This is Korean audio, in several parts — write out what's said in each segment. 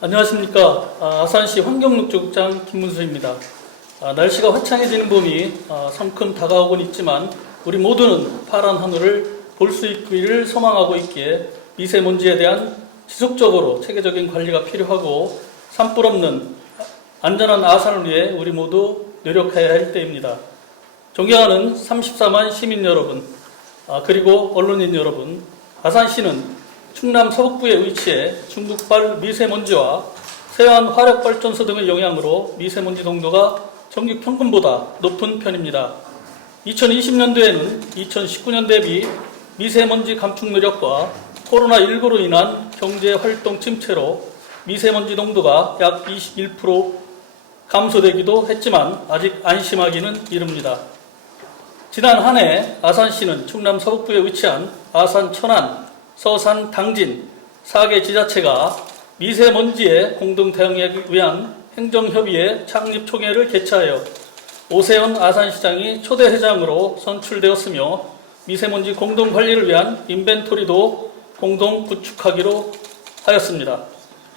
안녕하십니까. 아산시 환경녹지국장 김문수입니다. 날씨가 화창해지는 봄이 성큼 다가오곤 있지만 우리 모두는 파란 하늘을 볼 수 있기를 소망하고 있기에 미세먼지에 대한 지속적으로 체계적인 관리가 필요하고 산불 없는 안전한 아산을 위해 우리 모두 노력해야 할 때입니다. 존경하는 34만 시민 여러분, 그리고 언론인 여러분, 아산시는 충남 서북부에 위치해 중국발 미세먼지와 세안 화력발전소 등의 영향으로 미세먼지 농도가 전국 평균보다 높은 편입니다. 2020년도에는 2019년 대비 미세먼지 감축 노력과 코로나19로 인한 경제활동 침체로 미세먼지 농도가 약 21% 감소되기도 했지만 아직 안심하기는 이릅니다. 지난 한 해 아산시는 충남 서북부에 위치한 아산, 천안, 서산, 당진 4개 지자체가 미세먼지에 공동 대응하기 위한 행정협의회 창립 총회를 개최하여 오세훈 아산시장이 초대 회장으로 선출되었으며 미세먼지 공동 관리를 위한 인벤토리도 공동 구축하기로 하였습니다.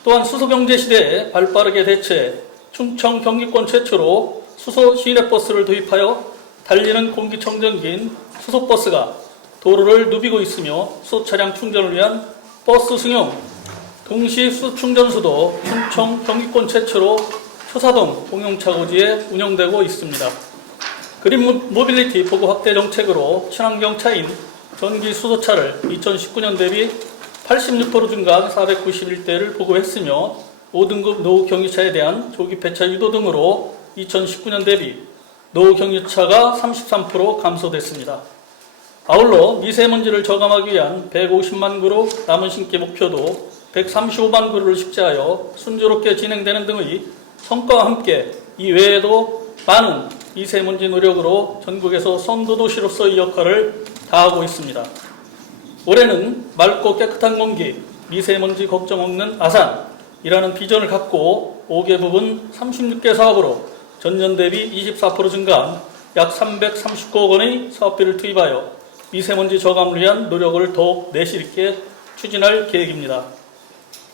또한 수소경제 시대에 발빠르게 대처해 충청 경기권 최초로 수소 시내버스를 도입하여 달리는 공기청정기인 수소버스가 도로를 누비고 있으며 수소차량 충전을 위한 버스 승용 동시 수소충전소도 충청 경기권 최초로 초사동 공용차고지에 운영되고 있습니다. 그린 모빌리티 보급 확대 정책으로 친환경 차인 전기 수소차를 2019년 대비 86% 증가한 491대를 보급했으며 5등급 노후 경유차에 대한 조기 폐차 유도 등으로 2019년 대비 노후 경유차가 33% 감소됐습니다. 아울러 미세먼지를 저감하기 위한 150만 그루 나무 심기 목표도 135만 그루를 식재하여 순조롭게 진행되는 등의 성과와 함께 이외에도 많은 미세먼지 노력으로 전국에서 선도도시로서의 역할을 다하고 있습니다. 올해는 맑고 깨끗한 공기, 미세먼지 걱정 없는 아산이라는 비전을 갖고 5개 부분 36개 사업으로 전년 대비 24% 증가한 약 339억 원의 사업비를 투입하여 미세먼지 저감을 위한 노력을 더욱 내실 있게 추진할 계획입니다.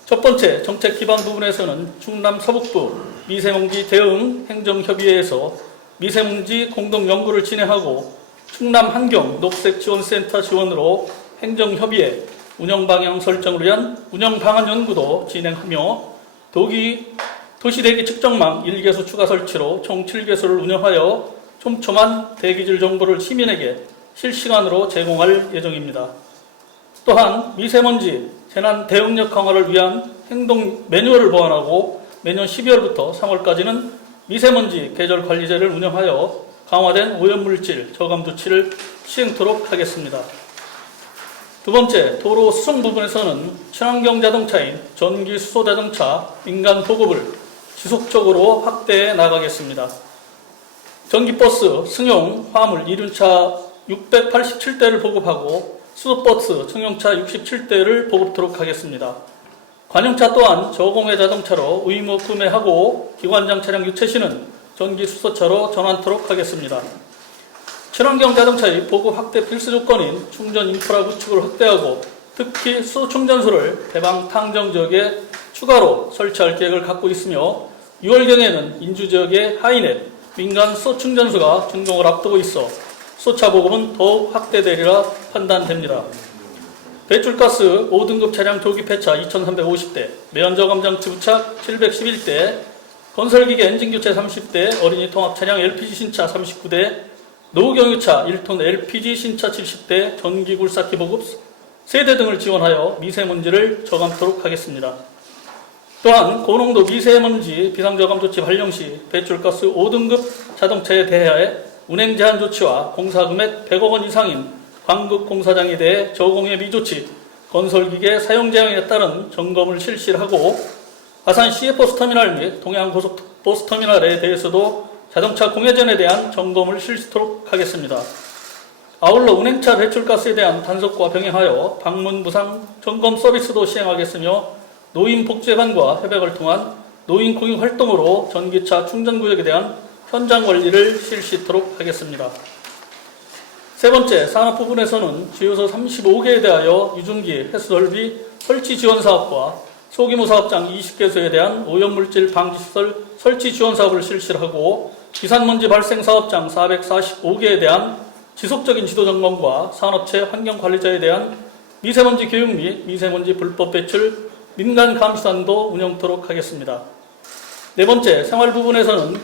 첫 번째, 정책 기반 부분에서는 충남 서북부 미세먼지 대응 행정협의회에서 미세먼지 공동 연구를 진행하고 충남 환경 녹색지원센터 지원으로 행정협의회 운영 방향 설정을 위한 운영 방안 연구도 진행하며 도시 대기 측정망 1개소 추가 설치로 총 7개소를 운영하여 촘촘한 대기질 정보를 시민에게 실시간으로 제공할 예정입니다. 또한 미세먼지 재난 대응력 강화를 위한 행동 매뉴얼을 보완하고 매년 12월부터 3월까지는 미세먼지 계절 관리제를 운영하여 강화된 오염물질 저감 조치를 시행토록 하겠습니다. 두 번째, 도로 수송 부분에서는 친환경 자동차인 전기 수소 자동차 민간 보급을 지속적으로 확대해 나가겠습니다. 전기버스, 승용, 화물, 이륜차 687대를 보급하고 수소버스, 승용차 67대를 보급토록 하겠습니다. 관용차 또한 저공해 자동차로 의무 구매하고 기관장 차량 유체 시는 전기 수소차로 전환토록 하겠습니다. 친환경 자동차의 보급 확대 필수 조건인 충전 인프라 구축을 확대하고 특히 수소 충전소를 대방 탕정 지역에 추가로 설치할 계획을 갖고 있으며 6월경에는 인주 지역의 하이넷 민간 수소 충전소가 준공을 앞두고 있어 수소차 보급은 더욱 확대되리라 판단됩니다. 배출가스 5등급 차량 조기 폐차 2,350대, 매연저감장치 부착 711대, 건설기계 엔진교체 30대, 어린이 통합차량 LPG 신차 39대, 노후경유차 1톤 LPG 신차 70대, 전기굴삭기 보급 3대 등을 지원하여 미세먼지를 저감토록 하겠습니다. 또한 고농도 미세먼지 비상저감 조치 발령 시 배출가스 5등급 자동차에 대하여 운행 제한 조치와 공사 금액 100억 원 이상인 광급 공사장에 대해 저공해 미조치, 건설기계 사용 제한에 따른 점검을 실시하고 아산 시외버스터미널 및 동해안고속버스터미널에 대해서도 자동차 공회전에 대한 점검을 실시토록 하겠습니다. 아울러 운행차 배출가스에 대한 단속과 병행하여 방문 무상 점검 서비스도 시행하겠으며 노인복지회관과 협약을 통한 노인 공익 활동으로 전기차 충전구역에 대한 현장 관리를 실시토록 하겠습니다. 세 번째, 산업 부분에서는 주요소 35개에 대하여 유증기, 해수설비 설치 지원 사업과 소규모 사업장 20개소에 대한 오염물질 방지시설 설치 지원 사업을 실시하고 기산먼지 발생 사업장 445개에 대한 지속적인 지도 점검과 산업체 환경관리자에 대한 미세먼지 교육 및 미세먼지 불법 배출 민간 감시단도 운영토록 하겠습니다. 네 번째, 생활 부분에서는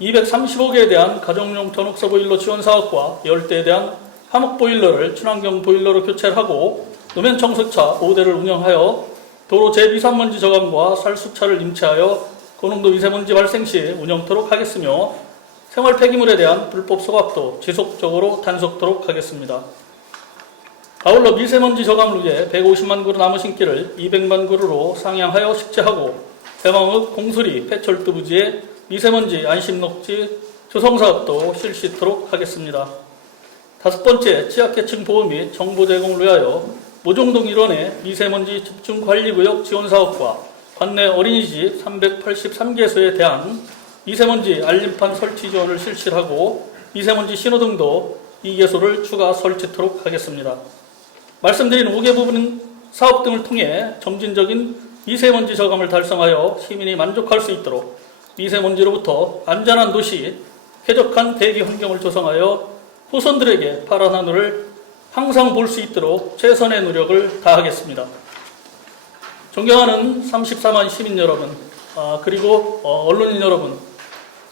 235개에 대한 가정용 전옥서 보일러 지원 사업과 열대에 대한 화목 보일러를 친환경 보일러로 교체하고 노면 청소차 5대를 운영하여 도로 재미세먼지 저감과 살수차를 임체하여 고농도 미세먼지 발생 시 운영토록 하겠으며 생활 폐기물에 대한 불법 소각도 지속적으로 단속토록 하겠습니다. 아울러 미세먼지 저감을 위해 150만 그루 나무 심기를 200만 그루로 상향하여 식재하고 대망읍 공수리 폐철도 부지에 미세먼지 안심녹지 조성사업도 실시토록 하겠습니다. 다섯 번째, 취약계층 보호 및 정보 제공을 위하여 모종동 일원의 미세먼지 집중관리구역 지원사업과 관내 어린이집 383개소에 대한 미세먼지 알림판 설치 지원을 실시하고 미세먼지 신호등도 2개소를 추가 설치토록 하겠습니다. 말씀드린 5개 부분 사업 등을 통해 점진적인 미세먼지 저감을 달성하여 시민이 만족할 수 있도록 미세먼지로부터 안전한 도시, 쾌적한 대기 환경을 조성하여 후손들에게 파란 하늘을 항상 볼 수 있도록 최선의 노력을 다하겠습니다. 존경하는 34만 시민 여러분, 그리고 언론인 여러분,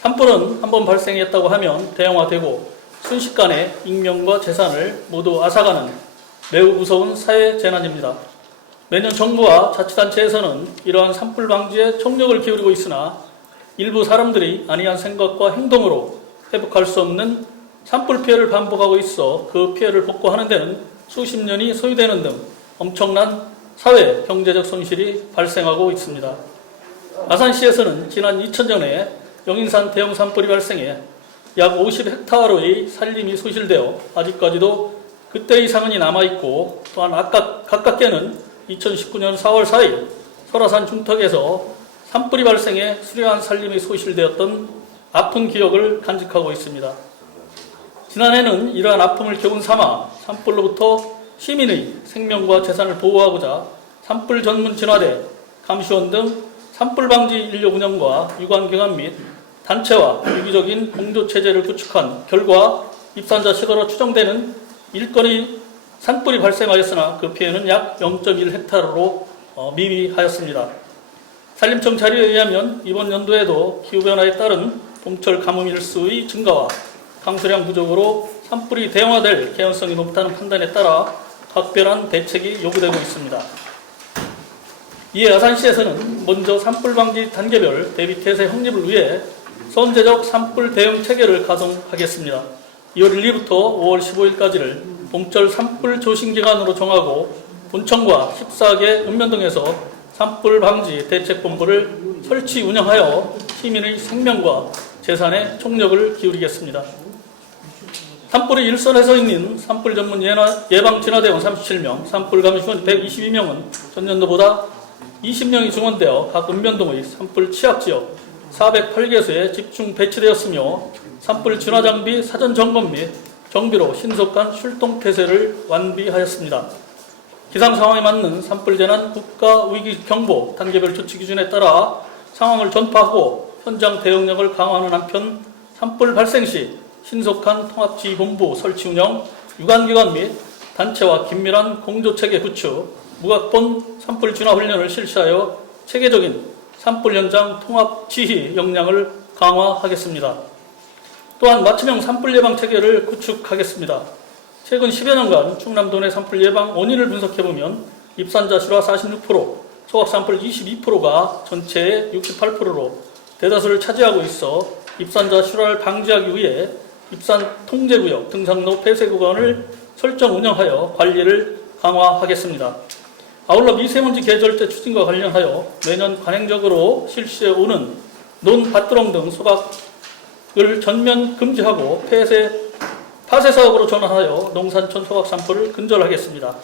산불은 한번 발생했다고 하면 대형화되고 순식간에 인명과 재산을 모두 앗아가는 매우 무서운 사회 재난입니다. 매년 정부와 자치단체에서는 이러한 산불 방지에 총력을 기울이고 있으나 일부 사람들이 안이한 생각과 행동으로 회복할 수 없는 산불 피해를 반복하고 있어 그 피해를 복구하는 데는 수십 년이 소요되는 등 엄청난 사회, 경제적 손실이 발생하고 있습니다. 아산시에서는 지난 2000년에 영인산 대형 산불이 발생해 약 50헥타르의 산림이 소실되어 아직까지도 그때 이상이 남아있고 또한 가깝게는 2019년 4월 4일 설화산 중턱에서 산불이 발생해 수려한 산림이 소실되었던 아픈 기억을 간직하고 있습니다. 지난해는 이러한 아픔을 교훈 삼아 산불로부터 시민의 생명과 재산을 보호하고자 산불 전문 진화대, 감시원 등 산불 방지 인력 운영과 유관기관 및 단체와 유기적인 공조체제를 구축한 결과 입산자 시도로 추정되는 일건의 산불이 발생하였으나 그 피해는 약 0.1헥타르로 미비하였습니다. 산림청 자료에 의하면 이번 연도에도 기후변화에 따른 봄철 가뭄 일수의 증가와 강수량 부족으로 산불이 대형화될 개연성이 높다는 판단에 따라 각별한 대책이 요구되고 있습니다. 이에 아산시에서는 먼저 산불 방지 단계별 대비 태세 확립을 위해 선제적 산불 대응 체계를 가동하겠습니다. 2월 1일부터 5월 15일까지를 봄철 산불 조심 기간으로 정하고 본청과 14개 읍면동에서 산불 방지 대책본부를 설치 운영하여 시민의 생명과 재산에 총력을 기울이겠습니다. 산불이 일선에 서 있는 산불 전문 예방 진화대원 37명, 산불 감시원 122명은 전년도보다 20명이 증원되어 각 읍면동의 산불 취약지역 408개소에 집중 배치되었으며 산불 진화 장비 사전 점검 및 정비로 신속한 출동 태세를 완비하였습니다. 기상 상황에 맞는 산불 재난 국가 위기 경보 단계별 조치 기준에 따라 상황을 전파하고 현장 대응력을 강화하는 한편 산불 발생 시 신속한 통합지휘본부 설치 운영, 유관기관 및 단체와 긴밀한 공조체계 구축, 무각본 산불 진화 훈련을 실시하여 체계적인 산불 현장 통합 지휘 역량을 강화하겠습니다. 또한 맞춤형 산불 예방 체계를 구축하겠습니다. 최근 10여 년간 충남도 내 산불 예방 원인을 분석해보면 입산자 실화 46%, 소각 산불 22%가 전체의 68%로 대다수를 차지하고 있어 입산자 실화를 방지하기 위해 입산 통제구역, 등산로 폐쇄 구간을 설정 운영하여 관리를 강화하겠습니다. 아울러 미세먼지 계절대 추진과 관련하여 매년 관행적으로 실시해 오는 논, 밭두렁 등 소각을 전면 금지하고 파쇄 사업으로 전환하여 농산촌 소각 산불을 근절하겠습니다.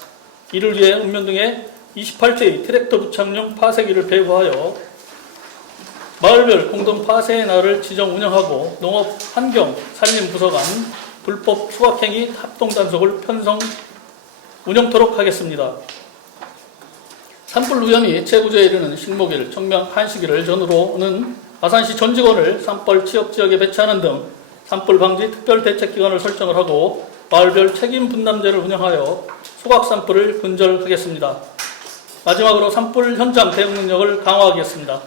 이를 위해 읍면동에 28대의 트랙터 부착용 파쇄기를 배부하여 마을별 공동 파쇄의 날을 지정 운영하고 농업, 환경, 산림 부서 간 불법 소각행위 합동 단속을 편성 운영토록 하겠습니다. 산불 위험이 최고조에 이르는 식목일, 청명, 한식일을 전후로는 아산시 전 직원을 산불 취업지역에 배치하는 등 산불 방지 특별대책기관을 설정을 하고 마을별 책임 분담제를 운영하여 소각 산불을 근절하겠습니다. 마지막으로 산불 현장 대응 능력을 강화하겠습니다.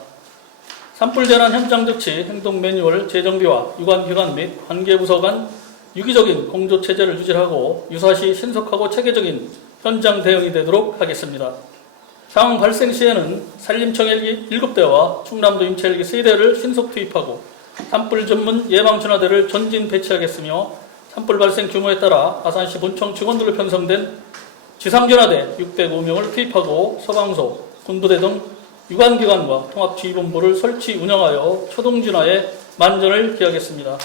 산불 재난 현장 조치 행동 매뉴얼 재정비와 유관기관 및 관계부서 간 유기적인 공조 체제를 유지하고 유사시 신속하고 체계적인 현장 대응이 되도록 하겠습니다. 상황 발생 시에는 산림청 헬기 7대와 충남도 임체 헬기 3대를 신속 투입하고 산불 전문 예방전화대를 전진 배치하겠으며 산불 발생 규모에 따라 아산시 본청 직원들로 편성된 지상전화대 605명을 투입하고 소방서, 군부대 등 유관기관과 통합지휘본부를 설치 운영하여 초동진화에 만전을 기하겠습니다.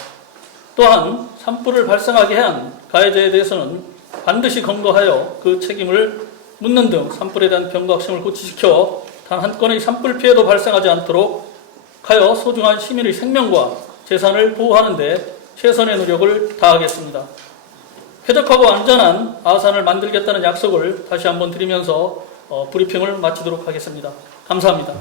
또한 산불을 발생하게 한 가해자에 대해서는 반드시 검거하여 그 책임을 묻는 등 산불에 대한 경각심을 고취시켜 단 한 건의 산불 피해도 발생하지 않도록 하여 소중한 시민의 생명과 재산을 보호하는 데 최선의 노력을 다하겠습니다. 쾌적하고 안전한 아산을 만들겠다는 약속을 다시 한번 드리면서 브리핑을 마치도록 하겠습니다. 감사합니다.